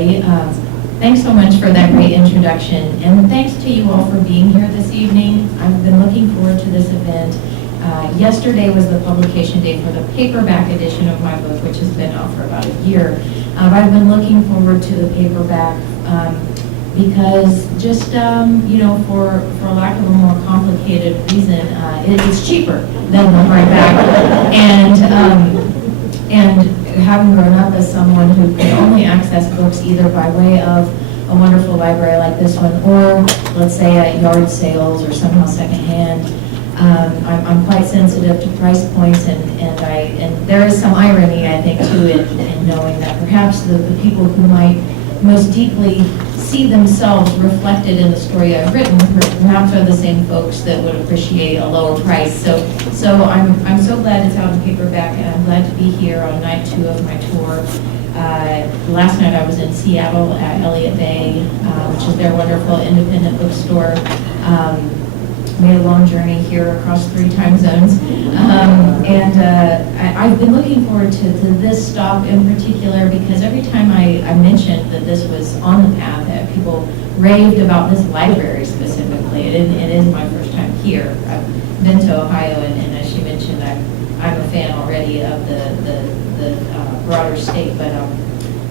everybody. Thanks so much for that great introduction, and thanks to you all for being here this evening. I've been looking forward to this event. Yesterday was the publication date for the paperback edition of my book, which has been out for about a year. I've been looking forward to the paperback because just, for lack of a more complicated reason, it's cheaper than the hardback. And having grown up as someone who could only access books either by way of a wonderful library like this one, or let's say at yard sales or somehow secondhand, I'm quite sensitive to price points, and there is some irony, I think, to it in knowing that perhaps the people who might most deeply see themselves reflected in the story I've written perhaps are the same folks that would appreciate a lower price. So I'm so glad it's out in paperback, and I'm glad to be here on night 2 of my tour. Last night I was in Seattle at Elliott Bay, which is their wonderful independent bookstore. Made a long journey here across 3 time zones. I've been looking forward to this stop in particular because every time I mentioned that this was on the path, that people raved about this library specifically. It is my first time here. I've been to Ohio, and as she mentioned, I'm a fan already of the broader state, but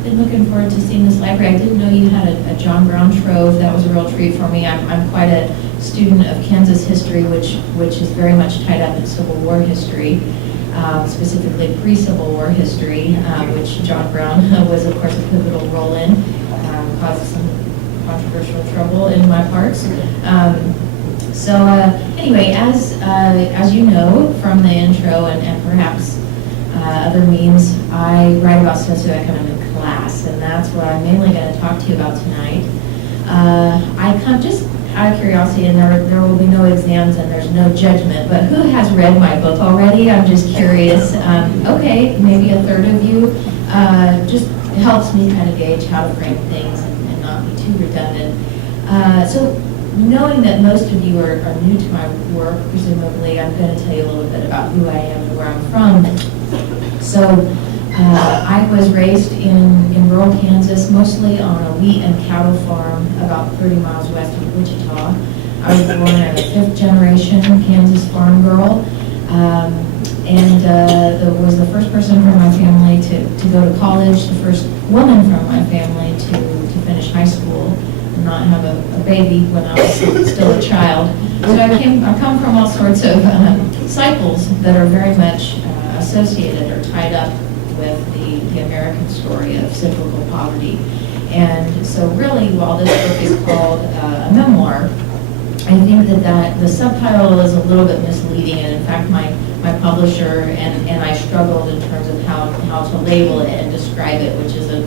been looking forward to seeing this library. I didn't know you had a John Brown trove. That was a real treat for me. I'm quite a student of Kansas history, which is very much tied up in Civil War history, specifically pre-Civil War history, which John Brown was, of course, a pivotal role in, caused some controversial trouble in my parts. Anyway, as you know from the intro and perhaps other means, I write about socioeconomic class, and that's what I'm mainly going to talk to you about tonight. I come just out of curiosity, and there will be no exams and there's no judgment, but who has read my book already? I'm just curious. Okay, maybe a third of you. Just helps me kind of gauge how to frame things and not be too redundant. So knowing that most of you are new to my work, presumably, I'm going to tell you a little bit about who I am and where I'm from. So I was raised in rural Kansas, mostly on a wheat and cattle farm about 30 miles west of Wichita. I was born as a 5th generation Kansas farm girl, was the first person from my family to go to college, the first woman from my family to finish high school and not have a baby when I was still a child. So I come from all sorts of cycles that are very much associated or tied up with the American story of cyclical poverty. And so really, while this book is called a memoir, I think that the subtitle is a little bit misleading, and in fact my publisher and I struggled in terms of how to label it and describe it, which is a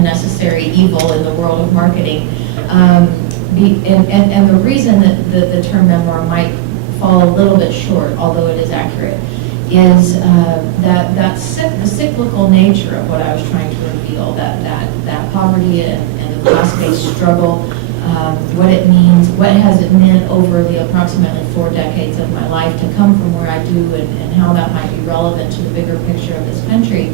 necessary evil in the world of marketing. And the reason that the term memoir might fall a little bit short, although it is accurate, is the cyclical nature of what I was trying to reveal, that poverty and the class-based struggle, what it means, what has it meant over the approximately 4 decades of my life to come from where I do, and how that might be relevant to the bigger picture of this country.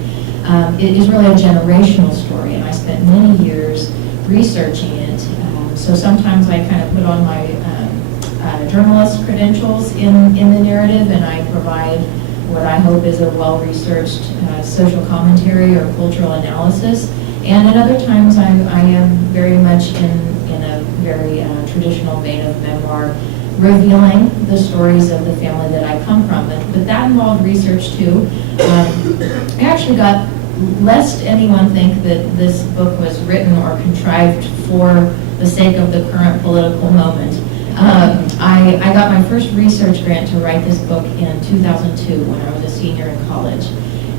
It is really a generational story, and I spent many years researching it. So sometimes I kind of put on my journalist credentials in the narrative, and I provide what I hope is a well-researched social commentary or cultural analysis. And at other times I am very much in a very traditional vein of memoir, revealing the stories of the family that I come from. But that involved research too. I actually got, lest anyone think that this book was written or contrived for the sake of the current political moment. I got my first research grant to write this book in 2002 when I was a senior in college.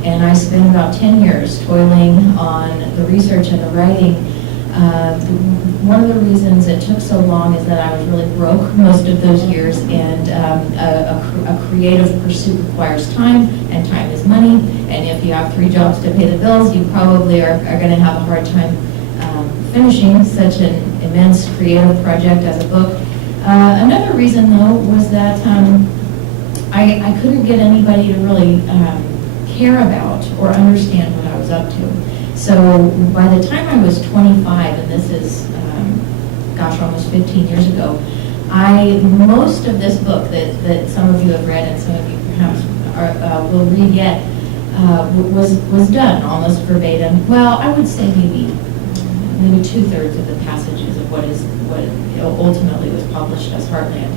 And I spent about 10 years toiling on the research and the writing. One of the reasons it took so long is that I was really broke most of those years, and a creative pursuit requires time, and time is money. And if you have 3 jobs to pay the bills, you probably are going to have a hard time finishing such an immense creative project as a book. Another reason, though, was that I couldn't get anybody to really care about or understand what I was up to. So by the time I was 25, and this is, gosh, almost 15 years ago, most of this book that some of you have read and some of you perhaps will read yet was done almost verbatim. Well, I would say maybe 2/3 of the passages of what ultimately was published as Heartland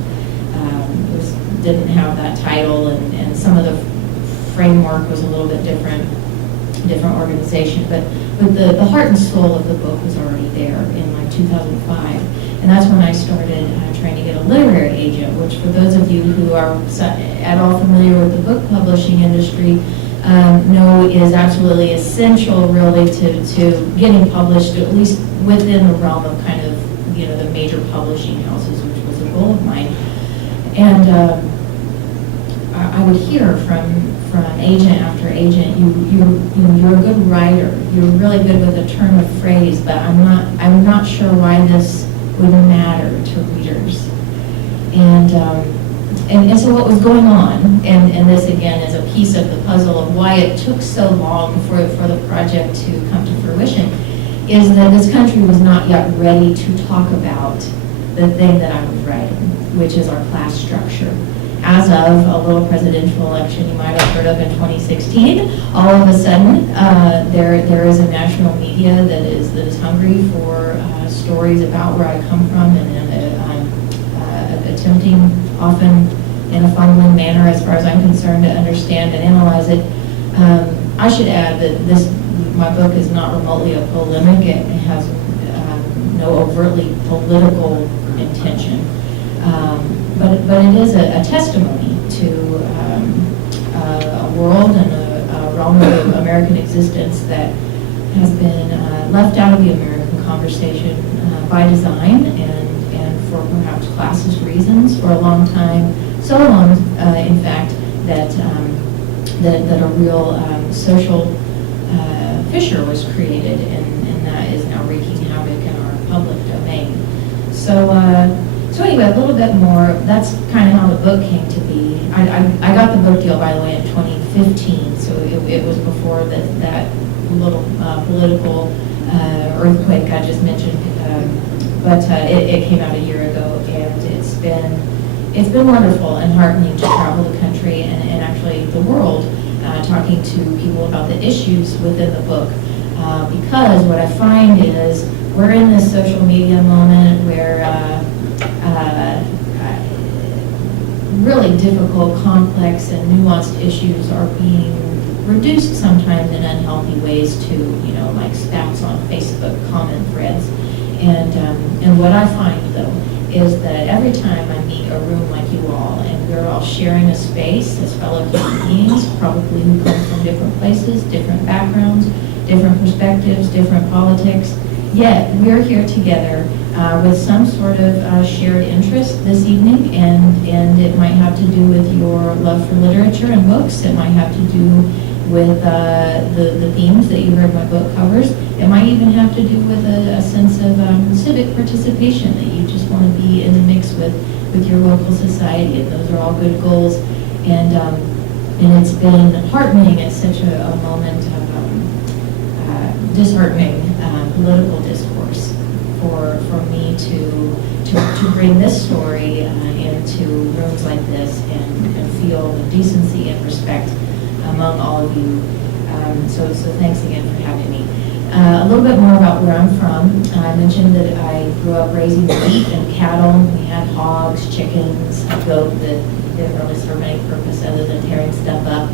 didn't have that title, and some of the framework was a little bit different organization, but the heart and soul of the book was already there in like 2005. And that's when I started trying to get a literary agent, which for those of you who are at all familiar with the book publishing industry, know is absolutely essential really to getting published, at least within the realm of kind of, the major publishing houses, which was a goal of mine. And I would hear from agent after agent, you're a good writer, you're really good with a turn of phrase, but I'm not sure why this would matter to readers. And so what was going on, and this again is a piece of the puzzle of why it took so long for the project to come to fruition, is that this country was not yet ready to talk about the thing that I was writing, which is our class structure. As of a little presidential election you might have heard of in 2016, all of a sudden there is a national media that is hungry for stories about where I come from, and attempting, often in a fumbling manner as far as I'm concerned, to understand and analyze it. I should add that my book is not remotely a polemic. It has no overtly political intention. But it is a testimony to a world and a realm of American existence that has been left out of the American conversation by design and for perhaps classist reasons for a long time. So long, in fact, that a real social fissure was created, and that is now wreaking havoc in our public domain. So anyway, a little bit more, that's kind of how the book came to be. I got the book deal, by the way, in 2015, so it was before that little political earthquake I just mentioned, but it came out a year ago, and it's been wonderful and heartening to travel the country and actually the world, talking to people about the issues within the book, because what I find is we're in this social media moment where really difficult, complex, and nuanced issues are being reduced sometimes in unhealthy ways to, like stats on Facebook comment threads. And what I find, though, is that every time I meet a room like you all, and we're all sharing a space as fellow human beings, probably who come from different places, different backgrounds, different perspectives, different politics, yet we're here together with some sort of shared interest this evening, and it might have to do with your love for literature and books. It might have to do with the themes that you heard my book covers. It might even have to do with a sense of civic participation, that you just want to be in the mix with your local society, and those are all good goals. And it's been heartening at such a moment of disheartening political discourse for me to bring this story into rooms like this and feel the decency and respect among all of you. So thanks again for having me. A little bit more about where I'm from. I mentioned that I grew up raising wheat and cattle. We had hogs, chickens, a goat that didn't really serve any purpose other than tearing stuff up.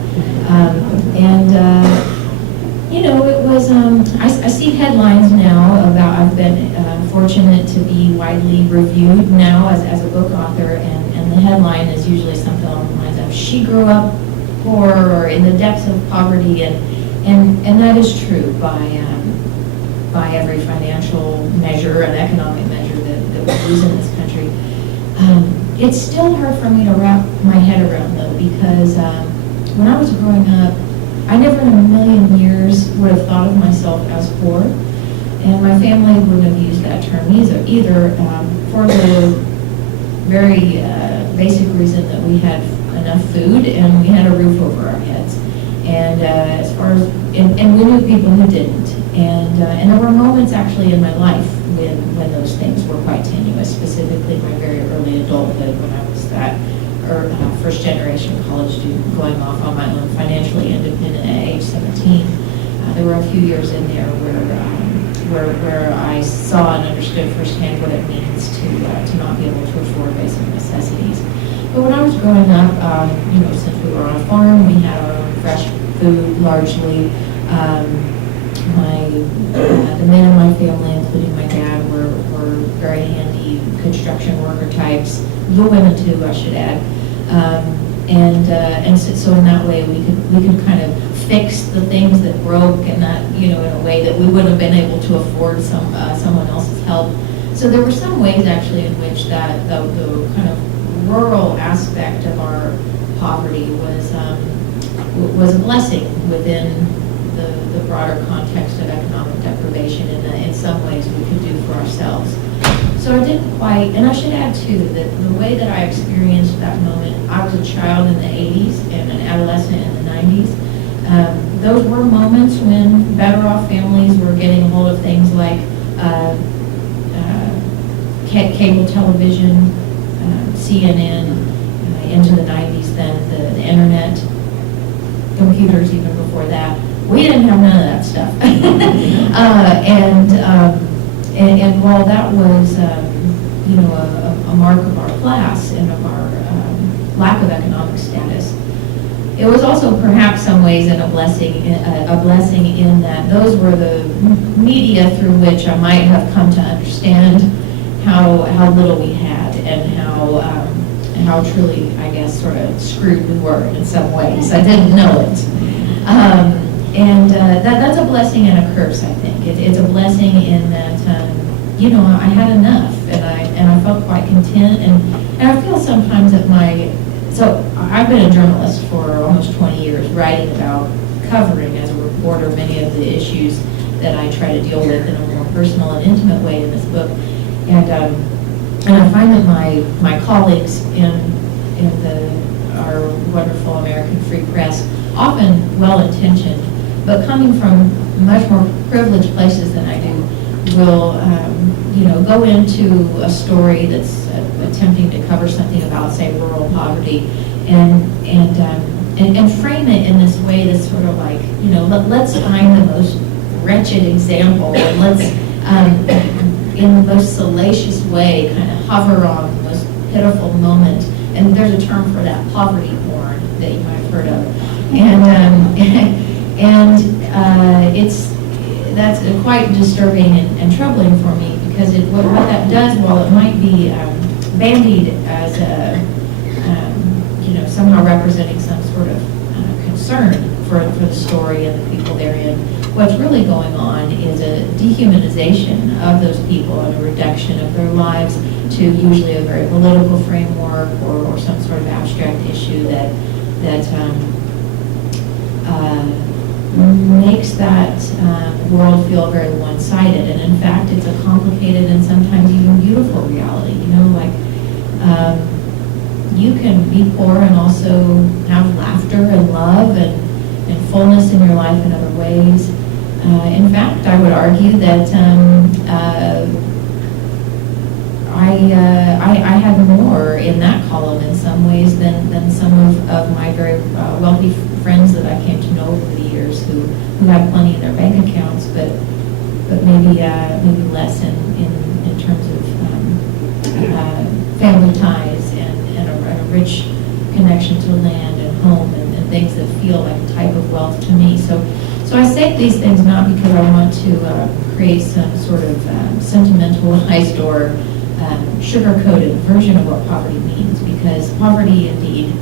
It was, I see headlines now about, I've been fortunate to be widely reviewed now as a book author, and the headline is usually something along the lines of, she grew up poor or in the depths of poverty, and that is true by every financial measure and economic measure that we use in this country. It's still hard for me to wrap my head around, though, because when I was growing up, I never in a million years would have thought of myself as poor, and my family wouldn't have used that term either for the very basic reason that we had enough food and we had a roof over our heads. And as far as, and we knew people who didn't. And there were moments actually in my life when those things were quite tenuous, specifically my very early adulthood when I was that first generation college student going off on my own, financially independent at age 17. There were a few years in there where I saw and understood firsthand what it means to not be able to afford basic necessities. But when I was growing up, since we were on a farm, we had our own fresh food largely. The men in my family, including my dad, were very handy construction worker types. The women too, I should add. So in that way, we could kind of fix the things that broke, and that in a way that we wouldn't have been able to afford someone else's help. So there were some ways actually in which that the kind of rural aspect of our poverty was a blessing within the broader context of economic deprivation, in some ways we could do for ourselves. So I didn't quite, and I should add too, that the way that I experienced that moment, I was a child in the 80s and an adolescent in the 90s. Those were moments when better off families were getting a hold of things like cable television, CNN, into the 90s then, the internet, computers even before that. We didn't have none of that stuff. And while that was, a mark of our class and of our lack of economic status, it was also perhaps some ways a blessing in that those were the media through which I might have come to understand how little we had and how truly, I guess, sort of screwed we were in some ways. I didn't know it. That's a blessing and a curse, I think. It's a blessing in that, I had enough, and I felt quite content, and I feel sometimes that so I've been a journalist for almost 20 years, writing about, covering as a reporter many of the issues that I try to deal with in a more personal and intimate way in this book, and I find that my colleagues in our wonderful American free press, often well-intentioned, but coming from much more privileged places than I do, will go into a story that's attempting to cover something about, say, rural poverty, and frame it in this way that's sort of like, let's find the most wretched example, and let's, in the most salacious way, kind of hover on the most pitiful moment. And there's a term for that, poverty porn, that you might have heard of. That's quite disturbing and troubling for me, because what that does, while it might be bandied as somehow representing some sort of concern for the story and the people therein, what's really going on is a dehumanization of those people and a reduction of their lives to usually a very political framework or some sort of abstract issue that makes that world feel very one-sided. And in fact, it's a complicated and sometimes even beautiful reality. You can be poor and also have laughter and love and fullness in your life in other ways. In fact, I would argue that I had more in that column in some ways than some of my very wealthy friends that I came to know over the years who had plenty in their bank accounts, but maybe less in terms of family ties and a rich connection to land and home and things that feel like a type of wealth to me. So I say these things not because I want to create some sort of sentimentalized or sugar-coated version of what poverty means, because poverty indeed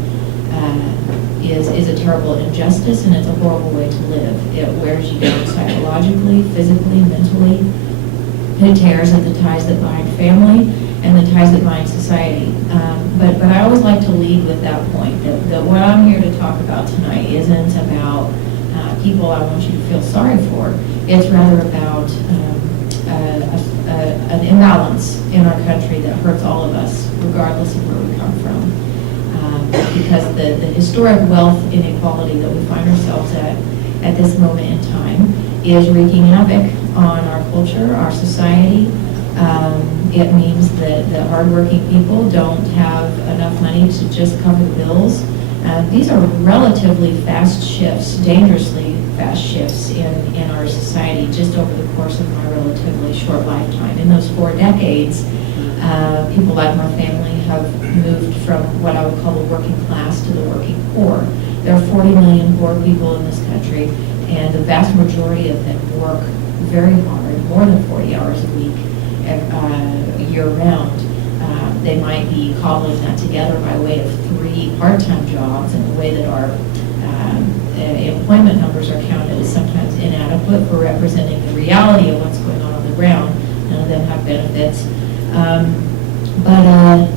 is a terrible injustice, and it's a horrible way to live. It wears you down psychologically, physically, mentally. It tears at the ties that bind family and the ties that bind society. But I always like to lead with that point, that what I'm here to talk about tonight isn't about people I want you to feel sorry for. It's rather about an imbalance in our country that hurts all of us, regardless of where we come from. Because the historic wealth inequality that we find ourselves at this moment in time is wreaking havoc on our culture, our society. It means that hardworking people don't have enough money to just cover the bills. These are relatively fast shifts, dangerously fast shifts in our society just over the course of my relatively short lifetime. In those 4 decades, people like my family have moved from what I would call the working class to the working poor. There are 40 million poor people in this country, and the vast majority of them work very hard, more than 40 hours a week, year-round. They might be cobbling that together by way of 3 part-time jobs, and the way that our employment numbers are counted is sometimes inadequate for representing the reality of what's going on the ground. None of them have benefits. But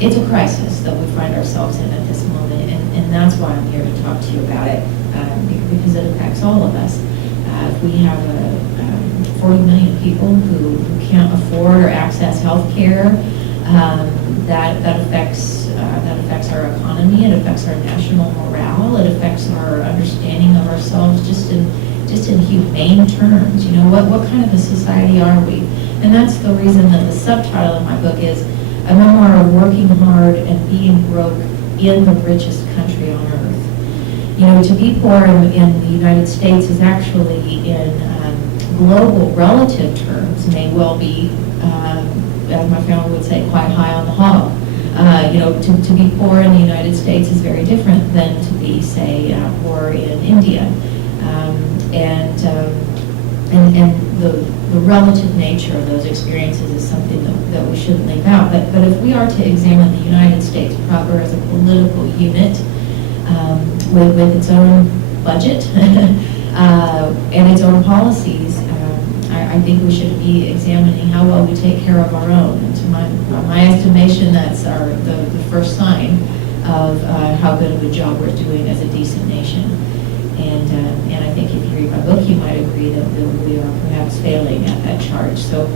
it's a crisis that we find ourselves in at this moment, and that's why I'm here to talk to you about it, because it affects all of us. We have 40 million people who can't afford or access health care. That affects our economy. It affects our national morale. It affects our understanding of ourselves just in humane terms. You know, what kind of a society are we? And that's the reason that the subtitle of my book is A Memoir of Working Hard and Being Broke in the Richest Country on Earth. You know, to be poor in the United States is actually, in global relative terms, may well be, as my family would say, quite high on the hog. You know, to be poor in the United States is very different than to be, say, poor in India. And the relative nature of those experiences is something that we shouldn't leave out. But if we are to examine the United States proper as a political unit, with its own budget and its own policies, I think we should be examining how well we take care of our own. And to my estimation, that's the first sign of how good of a job we're doing as a decent nation. And I think if you read my book, you might agree that we are perhaps failing at that charge. So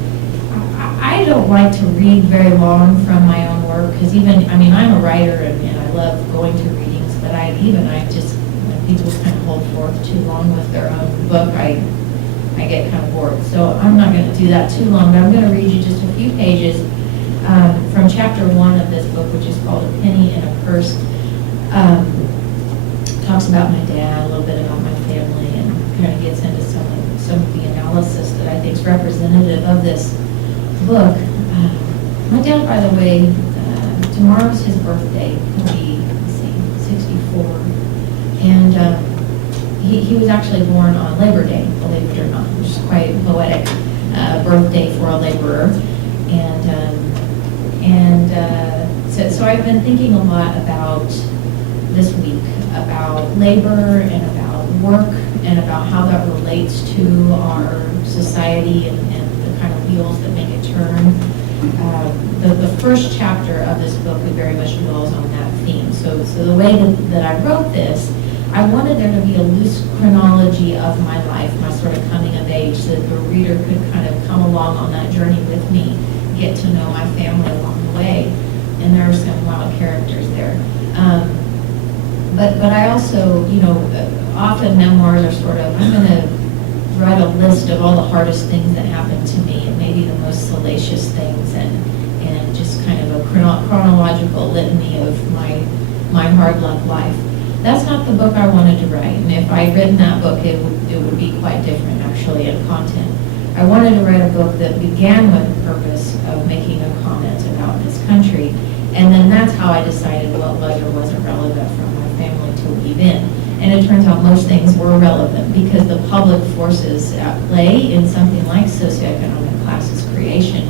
I don't like to read very long from my own work, because I'm a writer and I love going to readings, but I just, when people kind of hold forth too long with their own book, I get kind of bored. So I'm not going to do that too long, but I'm going to read you just a few pages from chapter 1 of this book, which is called A Penny and a Purse. Talks about my dad, a little bit about my family, and kind of gets into some of the analysis that I think is representative of this book. My dad, by the way, tomorrow's his birthday. He'll be, 64. And he was actually born on Labor Day, believe it or not, which is quite a poetic birthday for a laborer. So I've been thinking a lot about this week, about labor and about work and about how that relates to our society and the kind of wheels that make it turn. The first chapter of this book very much dwells on that theme. So the way that I wrote this, I wanted there to be a loose chronology of my life, my sort of coming of age, so that the reader could kind of come along on that journey with me, get to know my family along the way. And there are some wild characters there. But I also, often memoirs are sort of, I'm going to write a list of all the hardest things that happened to me, and maybe the most salacious things, and just kind of a chronological litany of my hard luck life. That's not the book I wanted to write, and if I had written that book, it would be quite different, actually, in content. I wanted to write a book that began with the purpose of making a comment about this country, and then that's how I decided what was or wasn't relevant for my family to weave in. And it turns out most things were relevant, because the public forces at play in something like socioeconomic classes creation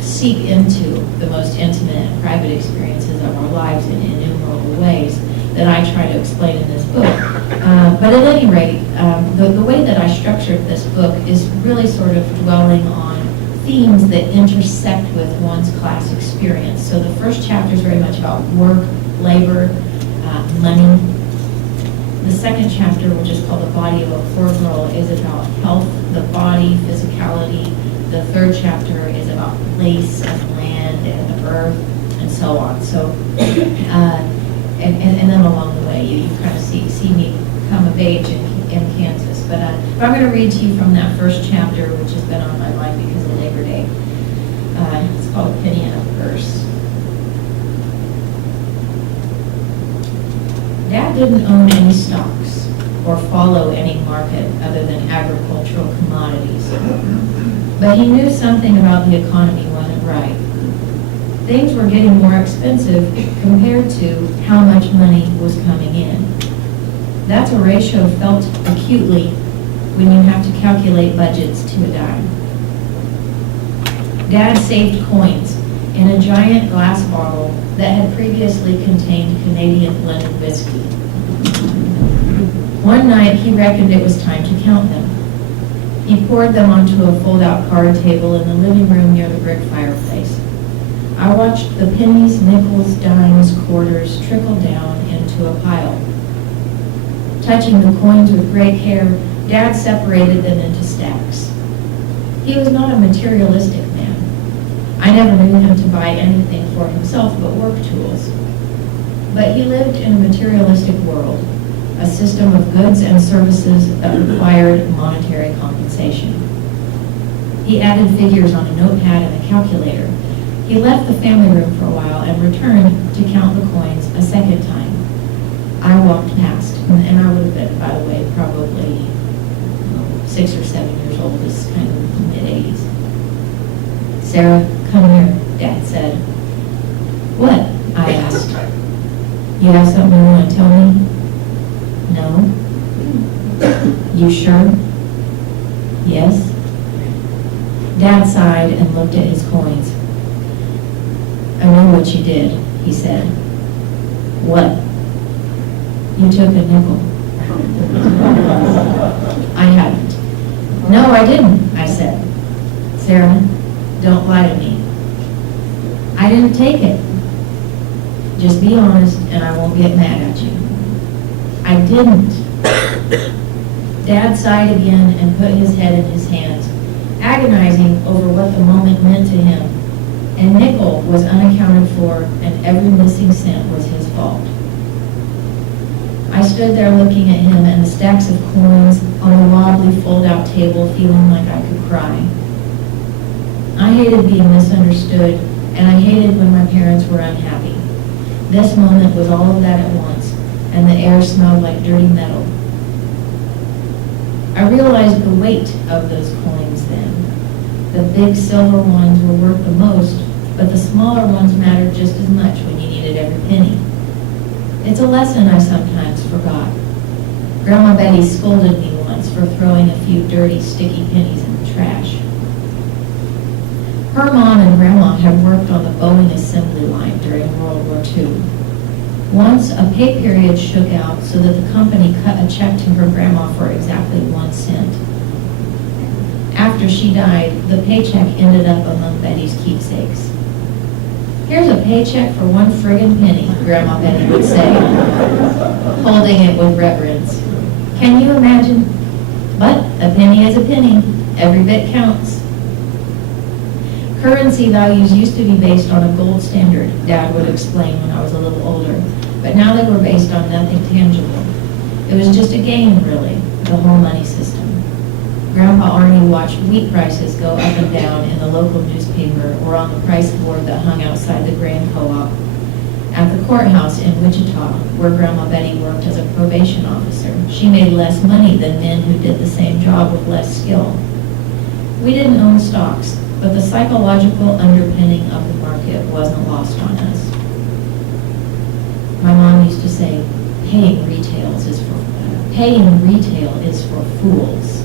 seep into the most intimate and private experiences of our lives in innumerable ways that I try to explain in this book. But at any rate, the way that I structured this book is really sort of dwelling on themes that intersect with one's class experience. So the first chapter is very much about work, labor, money. The second chapter, which is called The Body of a Poor Girl, is about health, the body, physicality. The third chapter is about place and land and the earth and so on. So, and then along the way. You kind of see me come of age in Kansas. But I'm going to read to you from that first chapter, which has been on my mind because of Labor Day. It's called A Penny and a Purse. Dad didn't own any stocks or follow any market other than agricultural commodities. But he knew something about the economy wasn't right. Things were getting more expensive compared to how much money was coming in. That's a ratio felt acutely when you have to calculate budgets to a dime. Dad saved coins in a giant glass bottle that had previously contained Canadian blended whiskey. One night, he reckoned it was time to count them. He poured them onto a fold-out card table in the living room near the brick fireplace. I watched the pennies, nickels, dimes, quarters trickle down into a pile. Touching the coins with great care, Dad separated them into stacks. He was not a materialistic man. I never knew him to buy anything for himself but work tools. But he lived in a materialistic world, a system of goods and services that required monetary compensation. He added figures on a notepad and a calculator. He left the family room for a while and returned to count the coins a second time. I walked past, and I would have been, by the way, probably 6 or 7 years old, this kind of mid-80s. "Sarah, come here," Dad said. "What?" I asked. "You have something you want to tell me?" "No." "You sure?" "Yes." Dad sighed and looked at his coins. "I know what you did," he said. "What?" "You took a nickel." I hadn't. "No, I didn't," I said. "Sarah, don't lie to me." "I didn't take it." "Just be honest and I won't get mad at you." "I didn't." Dad sighed again and put his head in his hands, agonizing over what the moment meant to him. A nickel was unaccounted for, and every missing cent was his fault. I stood there looking at him and the stacks of coins on the wobbly fold-out table, feeling like I could cry. I hated being misunderstood, and I hated when my parents were unhappy. This moment was all of that at once, and the air smelled like dirty metal. I realized the weight of those coins then. The big silver ones were worth the most, but the smaller ones mattered just as much when you needed every penny. It's a lesson I sometimes forgot. Grandma Betty scolded me once for throwing a few dirty, sticky pennies in the trash. Her mom and Grandma had worked on the Boeing assembly line during World War II. Once, a pay period shook out so that the company cut a check to her grandma for exactly 1 cent. After she died, the paycheck ended up among Betty's keepsakes. "Here's a paycheck for 1 friggin' penny," Grandma Betty would say, holding it with reverence. "Can you imagine? But a penny is a penny. Every bit counts." Currency values used to be based on a gold standard, Dad would explain when I was a little older, but now they were based on nothing tangible. It was just a game, really, the whole money system. Grandpa Arnie watched wheat prices go up and down in the local newspaper or on the price board that hung outside the grain co-op. At the courthouse in Wichita, where Grandma Betty worked as a probation officer, she made less money than men who did the same job with less skill. We didn't own stocks, but the psychological underpinning of the market wasn't lost on us. My mom used to say, paying retail is for fools.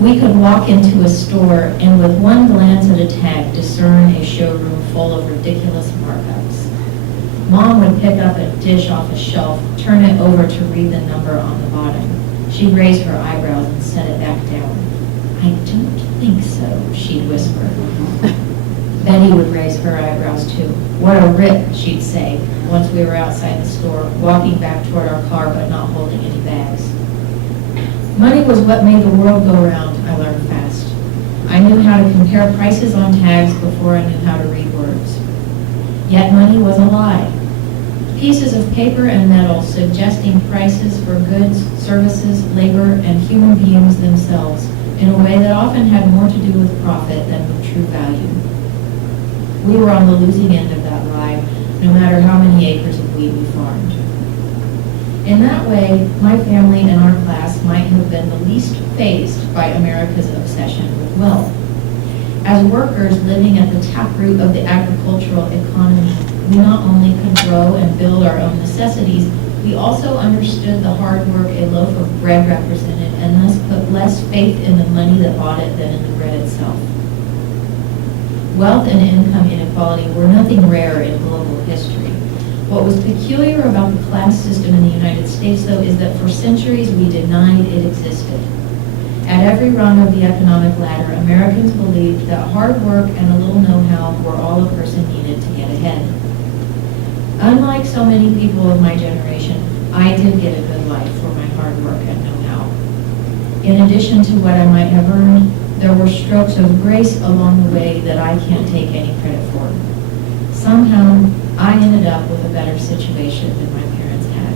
We could walk into a store and with one glance at a tag discern a showroom full of ridiculous markups. Mom would pick up a dish off a shelf, turn it over to read the number on the bottom. She'd raise her eyebrows and set it back down. "I don't think so," she'd whisper. Betty would raise her eyebrows too. "What a rip," she'd say, once we were outside the store, walking back toward our car but not holding any bags. Money was what made the world go round, I learned fast. I knew how to compare prices on tags before I knew how to read words. Yet money was a lie. Pieces of paper and metal suggesting prices for goods, services, labor, and human beings themselves in a way that often had more to do with profit than with true value. We were on the losing end of that ride, no matter how many acres of wheat we farmed. In that way, my family and our class might have been the least fazed by America's obsession with wealth. As workers living at the taproot of the agricultural economy, we not only could grow and build our own necessities, we also understood the hard work a loaf of bread represented and thus put less faith in the money that bought it than in the bread itself. Wealth and income inequality were nothing rare in global history. What was peculiar about the class system in the United States, though, is that for centuries we denied it existed. At every rung of the economic ladder, Americans believed that hard work and a little know-how were all a person needed to get ahead. Unlike so many people of my generation, I did get a good life for my hard work and know-how. In addition to what I might have earned, there were strokes of grace along the way that I can't take any credit for. Somehow, I ended up with a better situation than my parents had.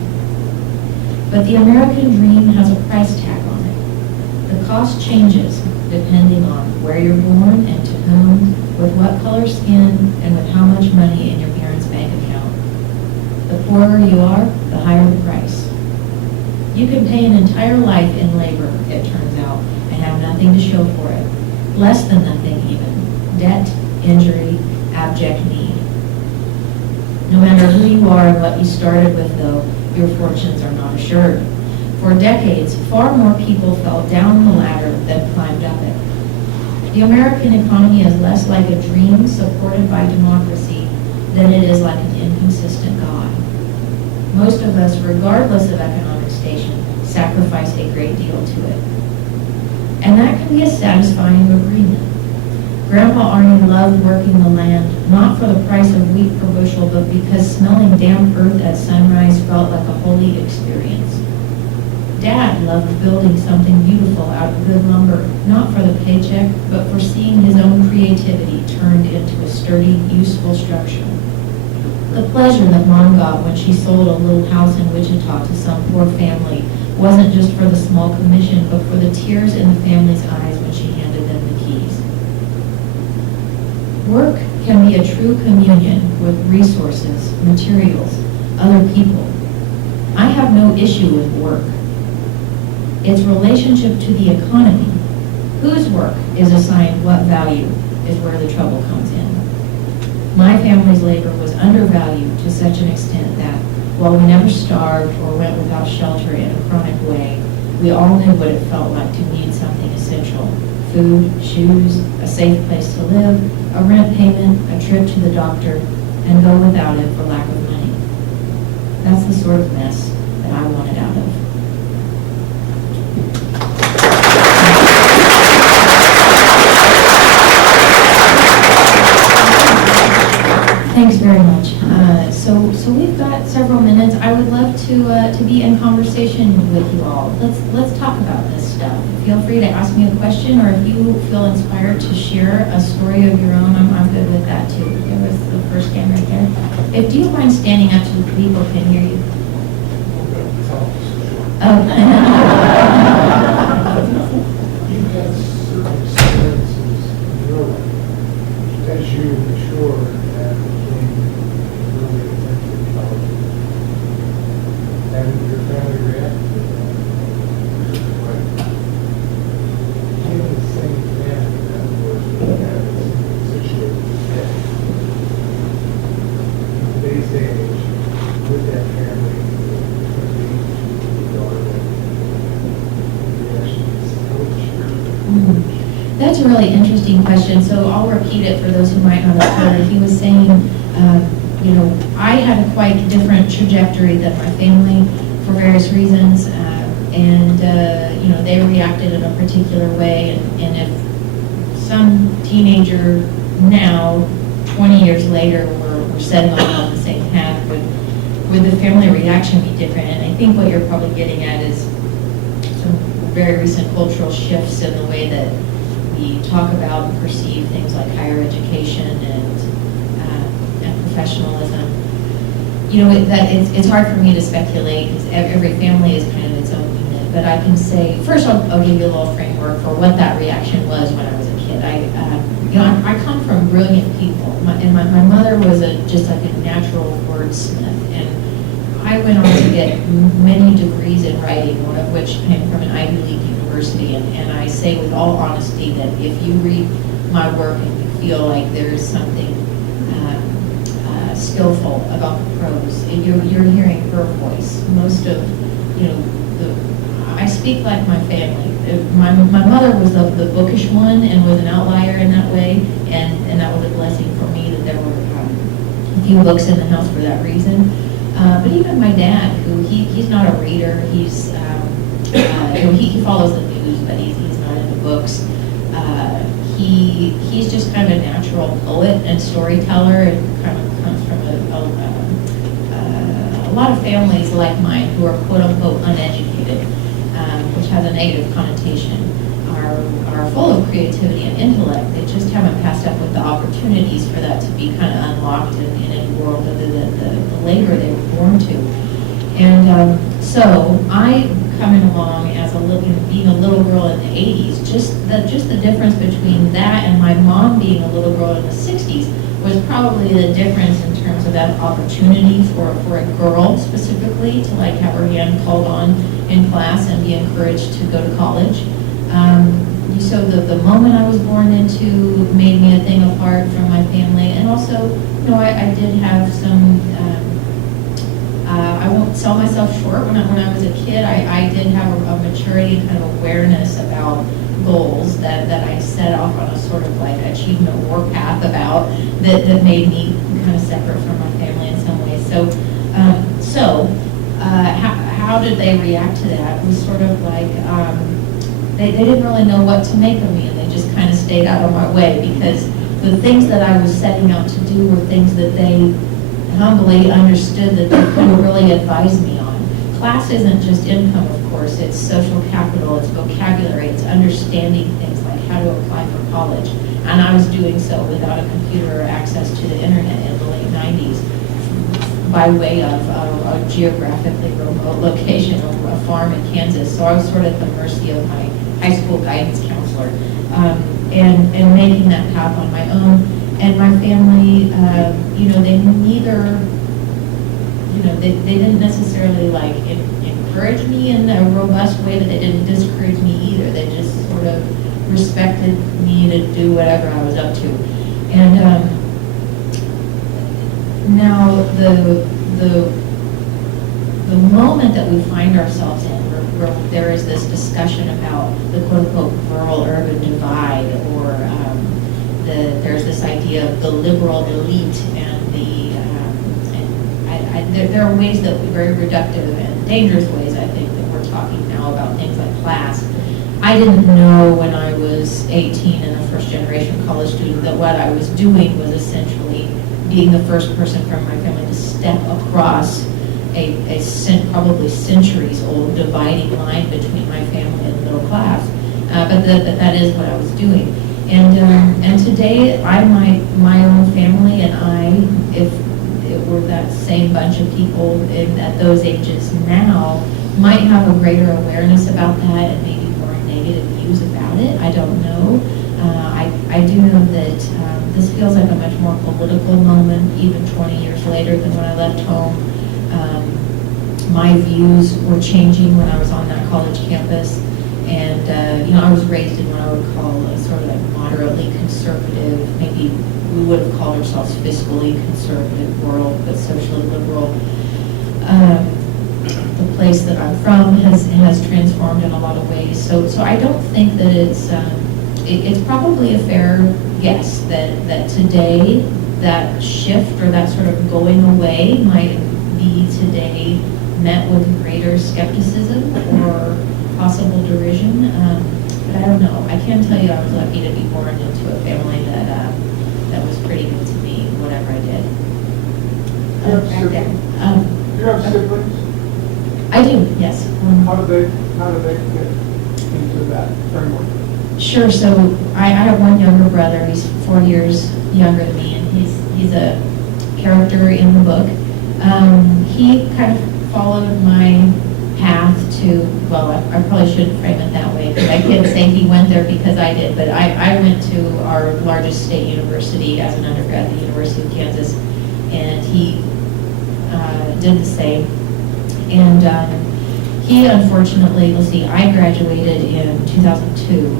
But the American dream has a price tag on it. The cost changes depending on where you're born and to whom, with what color skin, and with how much money in your parents' bank account. The poorer you are, the higher the price. You can pay an entire life in labor, it turns out, and have nothing to show for it. Less than nothing even. Debt, injury, abject need. No matter who you are and what you started with, though, your fortunes are not assured. For decades, far more people fell down the ladder than climbed up it. The American economy is less like a dream supported by democracy than it is like an inconsistent God. Most of us, regardless of economic station, sacrifice a great deal to it. And that can be a satisfying agreement. Grandpa Arnie loved working the land, not for the price of wheat per bushel, but because smelling damp earth at sunrise felt like a holy experience. Dad loved building something beautiful out of good lumber, not for the paycheck, but for seeing his own creativity turned into a sturdy, useful structure. The pleasure that Mom got when she sold a little house in Wichita to some poor family wasn't just for the small commission, but for the tears in the family's eyes when she handed them the keys. Work can be a true communion with resources, materials, other people. I have no issue with work. Its relationship to the economy, whose work is assigned what value, is where the trouble comes in. My family's labor was undervalued to such an extent that, while we never starved or went without shelter in a chronic way, we all knew what it felt like to need something essential. Food, shoes, a safe place to live, a rent payment, a trip to the doctor, and go without it for lack of money. That's the sort of mess that I wanted out of. Thanks very much. So we've got several minutes. I would love to be in conversation with you all. Let's talk about this stuff. Feel free to ask me a question, or if you feel inspired to share a story of your own, I'm good with that too. There was the first hand right there. If do you mind standing up so the people can hear you? Oh. You've had certain experiences in your life as you mature and became really attentive college. And your family reacted to that. Right. In the same manner that was situated today. In today's age, with that family, That's a really interesting question. So I'll repeat it for those who might not have heard. He was saying, I had a quite different trajectory than my family for various reasons, they reacted in a particular way. And if some teenager now, 20 years later, we're setting on the same path, would the family reaction be different? And I think what you're probably getting at is some very recent cultural shifts in the way that we talk about and perceive things like higher education and professionalism. it's hard for me to speculate, because every family is kind of its own unit, but I can say, first I'll give you a little framework for what that reaction was when I was a kid. I come from brilliant people, and my mother was just like a natural wordsmith, and I went on to get many degrees in writing, one of which came from an Ivy League university, and I say with all honesty that if you read my work and you feel like there is something skillful about the prose, you're hearing her voice. Most of, I speak like my family. My mother was the bookish one and was an outlier in that way, and that was a blessing for me that there were a few books in the house for that reason. But even my dad, who he's not a reader, he follows the news, but he's not into books. He's just kind of a natural poet and storyteller, and kind of comes from a lot of families like mine who are quote unquote uneducated, which has a negative connotation, are full of creativity and intellect. They just haven't passed up with the opportunities for that to be kind of unlocked in a world other than the labor they were born to. And so I coming along as being a little girl in the 80s, just the difference between that and my mom being a little girl in the 60s was probably the difference in terms of that opportunity for a girl specifically to like have her hand called on in class and be encouraged to go to college. So the moment I was born into made me a thing apart from my family, and also, I did have some. I won't sell myself short. When I was a kid, I did have a maturity and kind of awareness about goals that I set off on a sort of like achievement warpath about that made me kind of separate from my family in some ways. So how did they react to that? It was sort of like they didn't really know what to make of me, and they just kind of stayed out of my way, because the things that I was setting out to do were things that they humbly understood that they couldn't really advise me on. Class isn't just income, of course, it's social capital, it's vocabulary, it's understanding things like how to apply for college. And I was doing so without a computer or access to the internet in the late 90s by way of a geographically remote location, a farm in Kansas. So I was sort of at the mercy of my high school guidance counselor, and making that path on my own. And my family, they neither, they didn't necessarily like encourage me in a robust way, but they didn't discourage me either. They just sort of respected me to do whatever I was up to. And now the moment that we find ourselves in, where there is this discussion about the quote-unquote rural-urban divide, or there's this idea of the liberal elite, and there are ways that we're very reductive and dangerous ways, I think, that we're talking now about things like class. I didn't know when I was 18 and a first-generation college student that what I was doing was essentially being the first person from my family to step across a probably centuries-old dividing line between my family and the middle class. But that is what I was doing. And today, my own family and I, if it were that same bunch of people at those ages now, might have a greater awareness about that and maybe more negative views about it. I don't know. I do know that this feels like a much more political moment, even 20 years later than when I left home. My views were changing when I was on that college campus. And, I was raised in what I would call a sort of like moderately conservative, maybe we would have called ourselves fiscally conservative world, but socially liberal. The place that I'm from has transformed in a lot of ways. So I don't think that it's probably a fair guess that today that shift or that sort of going away might be today met with greater skepticism or possible derision, but I don't know. I can tell you I was lucky to be born into a family that was pretty good to me, whatever I did. Do you have siblings? I do, yes. How do they fit into that framework? Sure. So I have one younger brother. He's 4 years younger than me, and he's a character in the book. He kind of followed my path to, well, I probably shouldn't frame it that way, because I can't say he went there because I did, but I went to our largest state university as an undergrad, the University of Kansas, and he did the same. And he unfortunately, let's see, I graduated in 2002,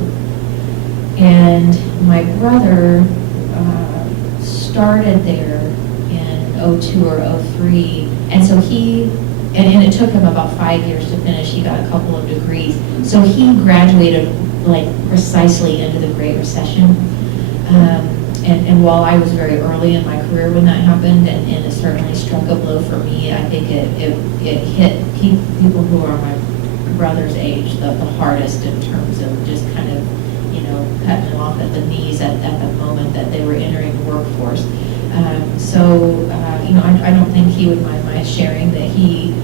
and my brother started there in 02 or 03, and so he, and it took him about 5 years to finish. He got a couple of degrees. So he graduated like precisely into the Great Recession. And while I was very early in my career when that happened, and it certainly struck a blow for me, I think it hit people who are my brother's age the hardest in terms of just kind of, cutting them off at the knees at the moment that they were entering the workforce. I don't think he would mind my sharing that he's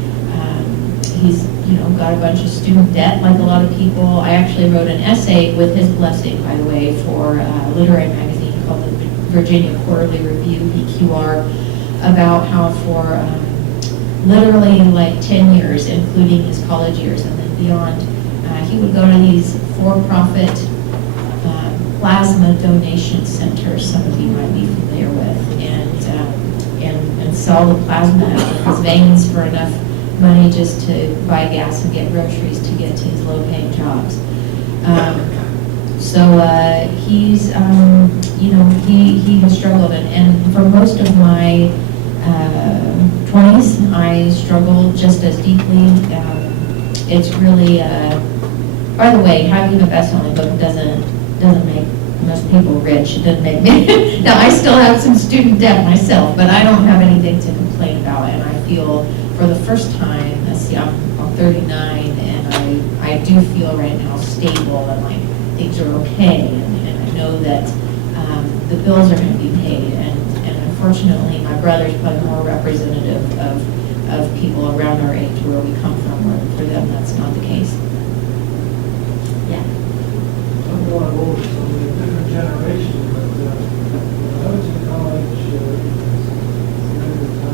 got a bunch of student debt like a lot of people. I actually wrote an essay with his blessing, by the way, for a literary magazine called the Virginia Quarterly Review, VQR, about how for literally like 10 years, including his college years and then beyond, he would go to these for-profit plasma donation centers, some of you might be familiar with, and sell the plasma out of his veins for enough money just to buy gas and get groceries to get to his low-paying jobs. He's, he has struggled, and for most of my 20s, I struggled just as deeply. It's really, by the way, having a best-selling book doesn't make most people rich. It doesn't make me. Now, I still have some student debt myself, but I don't have anything to complain about, and I feel for the first time, let's see, I'm 39, and I do feel right now stable, and like things are okay, and I know that the bills are going to be paid, and unfortunately, my brother's probably more representative of people around our age where we come from, where for them that's not the case. Yeah. I'm going over some of the different generations, but when I was in college, there were times of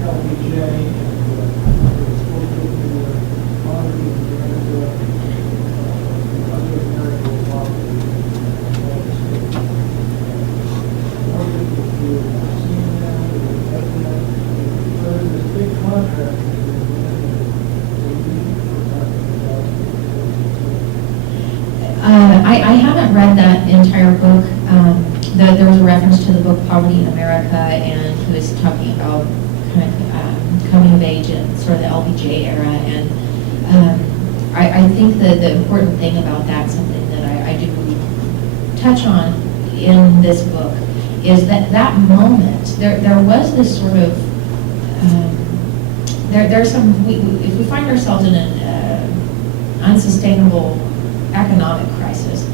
LBJ and exposed to the poverty and other American poverty. More people feel seen now, there's this big contrast. I haven't read that entire book. There was a reference to the book Poverty in America, and he was talking about kind of coming of age and sort of the LBJ era. And I think that the important thing about that, something that I do touch on in this book, is that moment, there was this sort of, there's some, if we find ourselves in an unsustainable economic crisis,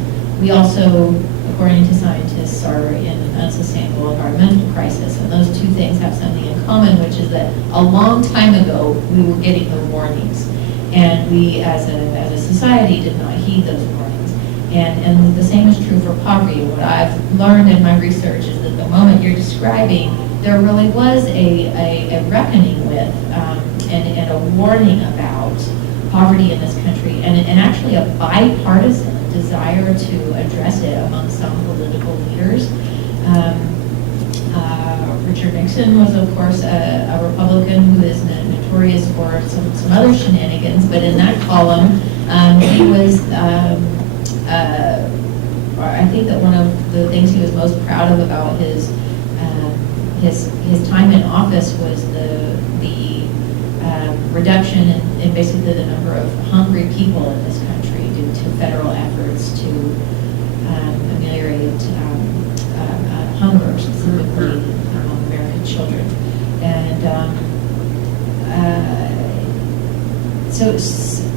we also, according to scientists, are in an unsustainable environmental crisis, and those two things have something in common, which is that a long time ago we were getting the warnings, and we as a society did not heed those warnings. And the same is true for poverty. What I've learned in my research is that the moment you're describing, there really was a reckoning with and a warning about poverty in this country, and actually a bipartisan desire to address it among some political leaders. Richard Nixon was, of course, a Republican who is notorious for some other shenanigans, but in that column, he was, I think that one of the things he was most proud of about his time in office was the reduction in basically the number of hungry people in this country due to federal efforts to ameliorate hunger, specifically among American children. And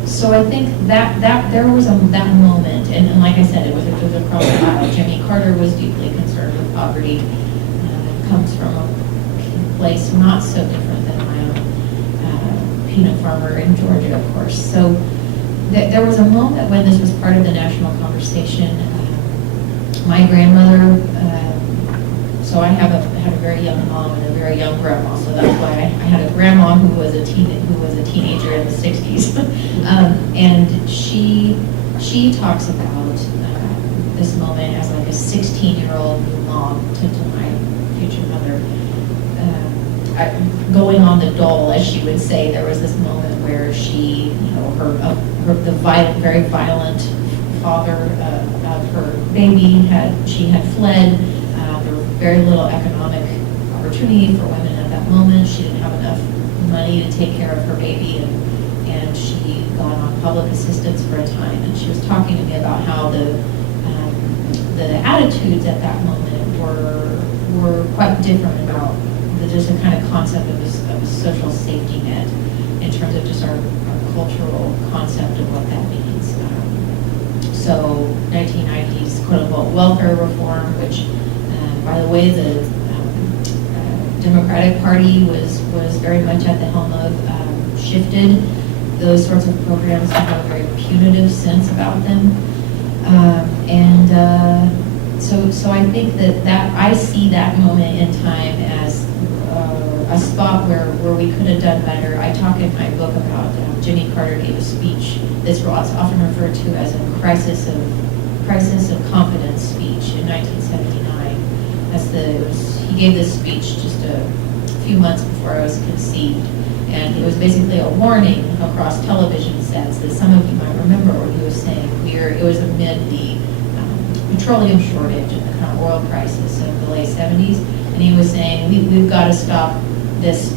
so I think that there was that moment, and like I said, it was across the aisle. Jimmy Carter was deeply concerned with poverty. Comes from a place not so different than my own, peanut farmer in Georgia, of course. So there was a moment when this was part of the national conversation. My grandmother so I had a very young mom and a very young grandma, so that's why I had a grandma who was a teenager in the 60s. And she talks about this moment as like a 16-year-old new mom to my future mother. Going on the dole, as she would say, there was this moment where she, the very violent father of her baby she had fled. There was very little economic opportunity for women at that moment. She didn't have enough money to take care of her baby, and she got on public assistance for a time. And she was talking to me about how the attitudes at that moment were quite different about just a kind of concept of a social safety net in terms of just our cultural concept of what that means. So 1990s quote-unquote welfare reform, which, by the way, the Democratic Party was very much at the helm of, shifted those sorts of programs to have a very punitive sense about them. So I think that I see that moment in time as a spot where we could have done better. I talk in my book about Jimmy Carter gave a speech that's often referred to as a crisis of confidence speech in 1979. He gave this speech just a few months before I was conceived, and it was basically a warning across television sets that some of you might remember what he was saying. It was amid the petroleum shortage and the kind of oil crisis of the late 70s, and he was saying we've got to stop this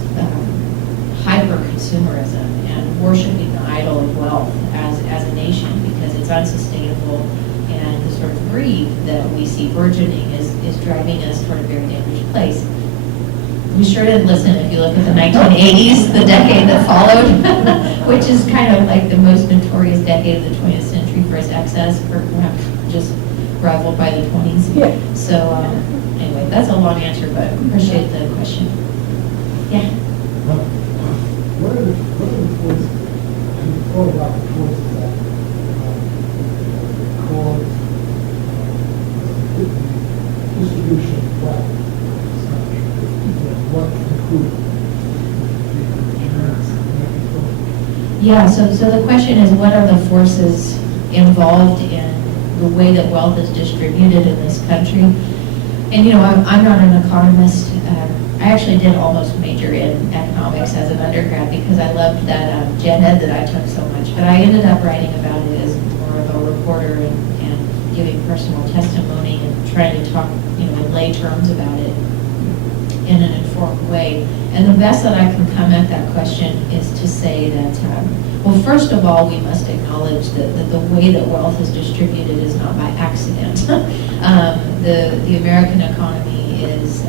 hyper-consumerism and worshiping the idol of wealth as a nation, because it's unsustainable, and the sort of greed that we see burgeoning is driving us toward a very dangerous place. We sure didn't listen if you look at the 1980s, the decade that followed, which is kind of like the most notorious decade of the 20th century for its excess, perhaps just rivaled by the 20s. Yeah. So anyway, that's a long answer, but appreciate the question. Yeah. What are the forces, have you thought about the forces that cause the distribution of wealth in this country? What include the Yeah, so the question is, what are the forces involved in the way that wealth is distributed in this country? And I'm not an economist. I actually did almost major in economics as an undergrad because I loved that gen ed that I took so much. But I ended up writing about it as more of a reporter and giving personal testimony and trying to talk, in lay terms about it in an informed way. And the best that I can come at that question is to say that, well, first of all, we must acknowledge that the way that wealth is distributed is not by accident. The American economy is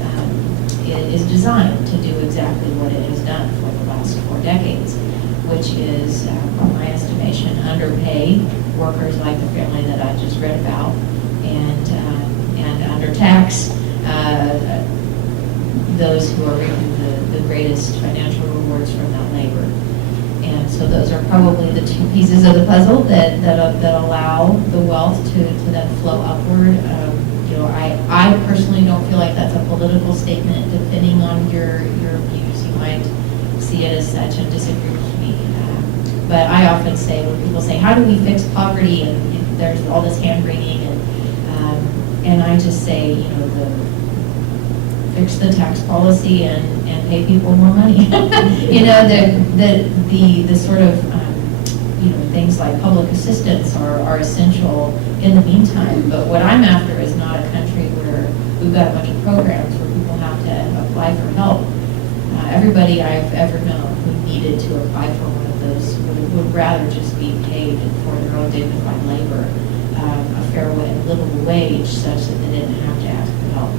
designed to do exactly what it has done for the last 4 decades, which is, in my estimation, underpay workers like the family that I just read about, and undertax those who are reaping the greatest financial rewards from that labor. And so those are probably the 2 pieces of the puzzle that allow the wealth to then flow upward. I personally don't feel like that's a political statement. Depending on your views, you might see it as such and disagree with me. But I often say, when people say, how do we fix poverty? And there's all this hand-wringing, and I just say, fix the tax policy and pay people more money. The sort of things like public assistance are essential in the meantime. But what I'm after is not a country where we've got a bunch of programs where people have to apply for help. Everybody I've ever known who needed to apply for one of those would rather just be paid for their own dignified labor, a fair livable wage, such that they didn't have to ask for help.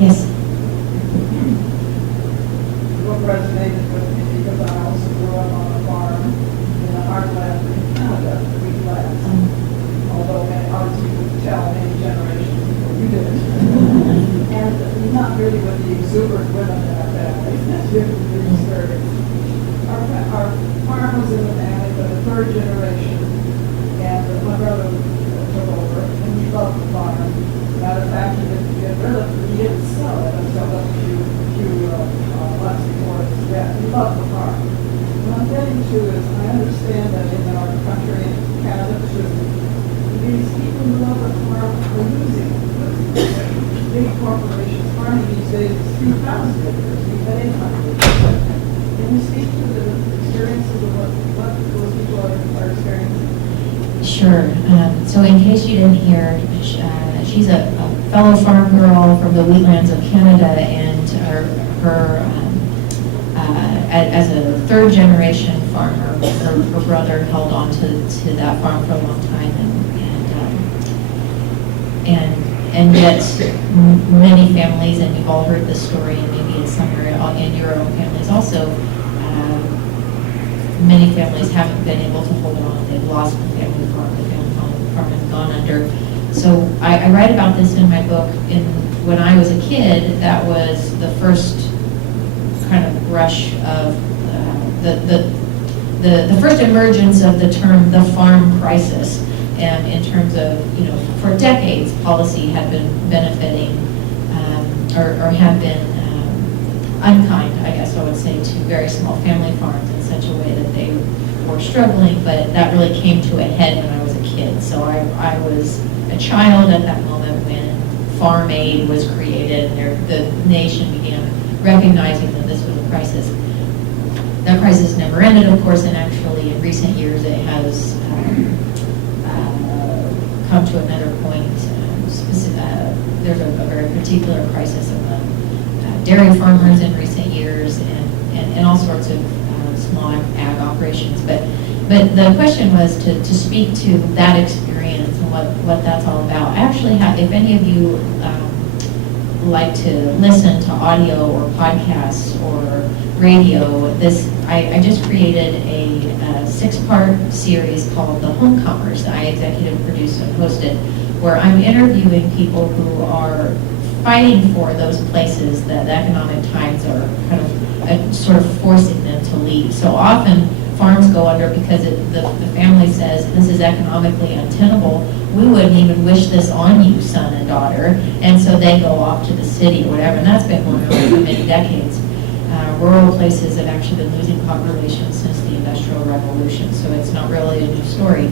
Yes? What resonated with me, because I also grew up on a farm in the Heartland in Canada, wheat lands. Although ours you could tell many generations before you did. And not really with the exuberant women in our family. Our farm was in the family for the 3rd generation, and my brother took over, and we loved the farm. Matter of fact, he did housekeepers, you've been in country. Can you speak to the experiences of what those people are experiencing? Sure. So in case you didn't hear, she's a fellow farm girl from the wheatlands of Canada, and as a third generation farmer, her brother held on to that farm for a long time, and yet many families, and you've all heard this story, and maybe it's somewhere in your own families also, many families haven't been able to hold on. They've lost the family farm has gone under. So I write about this in my book. When I was a kid, that was the first kind of brush of the first emergence of the term the farm crisis, and in terms of, for decades policy had been benefiting or had been unkind, I guess I would say, to very small family farms in such a way that they were struggling, but that really came to a head when I was a kid. So I was a child at that moment when Farm Aid was created, and the nation began recognizing that this was a crisis. That crisis never ended, of course, and actually in recent years it has come to another point. There's a very particular crisis among dairy farmers in recent years, and all sorts of small ag operations. But the question was to speak to that experience and what that's all about. I actually have, if any of you like to listen to audio or podcasts or radio, I just created a 6-part series called The Homecomers that I executive produced and hosted, where I'm interviewing people who are fighting for those places that the economic times are kind of sort of forcing them to leave. So often farms go under because the family says, this is economically untenable. We wouldn't even wish this on you, son and daughter. And so they go off to the city or whatever. And that's been going on for many decades. Rural places have actually been losing population since the Industrial Revolution. So it's not really a new story.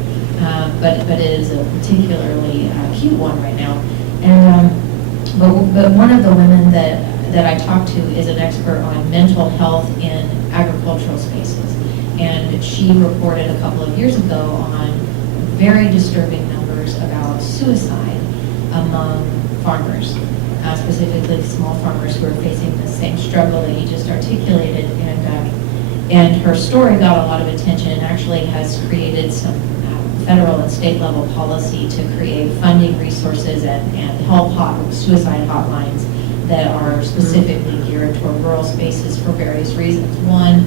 But it is a particularly acute one right now. And but one of the women that I talked to is an expert on mental health in agricultural spaces. And she reported a couple of years ago on very disturbing numbers about suicide among farmers, specifically small farmers who are facing the same struggle that you just articulated. And her story got a lot of attention and actually has created some federal and state level policy to create funding resources and help suicide hotlines that are specifically geared toward rural spaces for various reasons. One,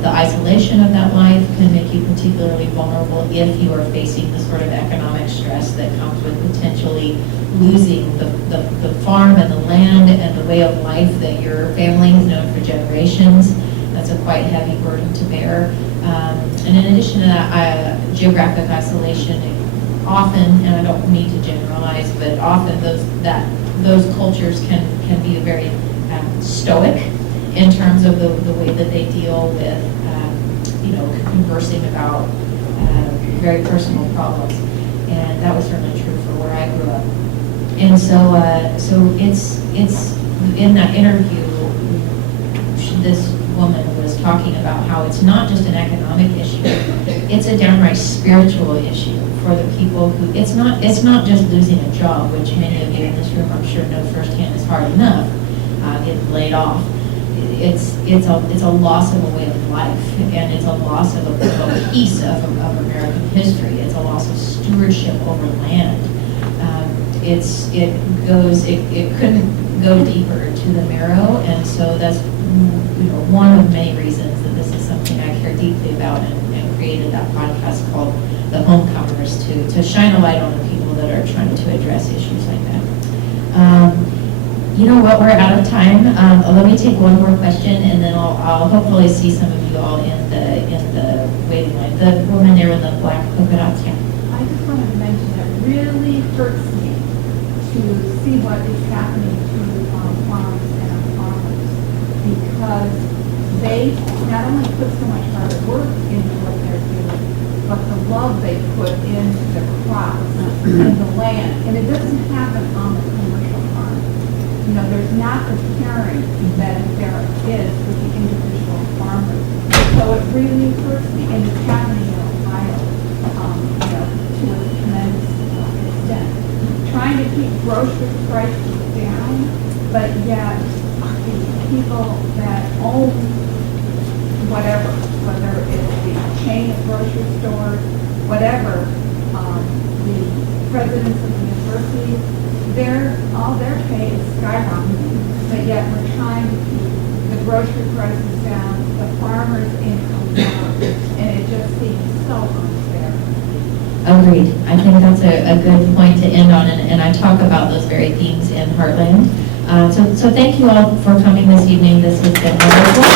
the isolation of that life can make you particularly vulnerable if you are facing the sort of economic stress that comes with potentially losing the farm and the land and the way of life that your family has known for generations. That's a quite heavy burden to bear. And in addition to that, geographic isolation often, and I don't mean to generalize, but often those cultures can be very stoic in terms of the way that they deal with, conversing about very personal problems. And that was certainly true for where I grew up. And so it's in that interview, this woman was talking about how it's not just an economic issue, it's a downright spiritual issue for the people who, it's not just losing a job, which many of you in this room I'm sure know firsthand is hard enough, getting laid off. It's a loss of a way of life, and it's a loss of a piece of American history. It's a loss of stewardship over land. It couldn't go deeper to the marrow, and so that's one of many reasons that this is something I care deeply about, and created that podcast called The Homecomers to shine a light on the people that are trying to address issues like that. You know what, we're out of time. Let me take one more question, and then I'll hopefully see some of you all in the waiting line. The woman there in the black polka dots, yeah. I just wanted to mention that it really hurts me to see what is happening to farms and farmers, because they not only put so much hard work into what they're doing, but the love they put into the crops and the land. And it doesn't happen on the commercial farm. there's not the caring that there is with the individual farmers. So it really hurts me, and it's happening in Ohio, to a tremendous extent. Trying to keep grocery prices down, but yet the people that own whatever, whether it's the chain of grocery stores, whatever, the presidents of the universities, all their pay is skyrocketing, but yet we're trying to keep the grocery prices down, the farmers' income down, and it just seems so unfair. Agreed. I think that's a good point to end on, and I talk about those very themes in Heartland. So thank you all for coming this evening. This has been wonderful.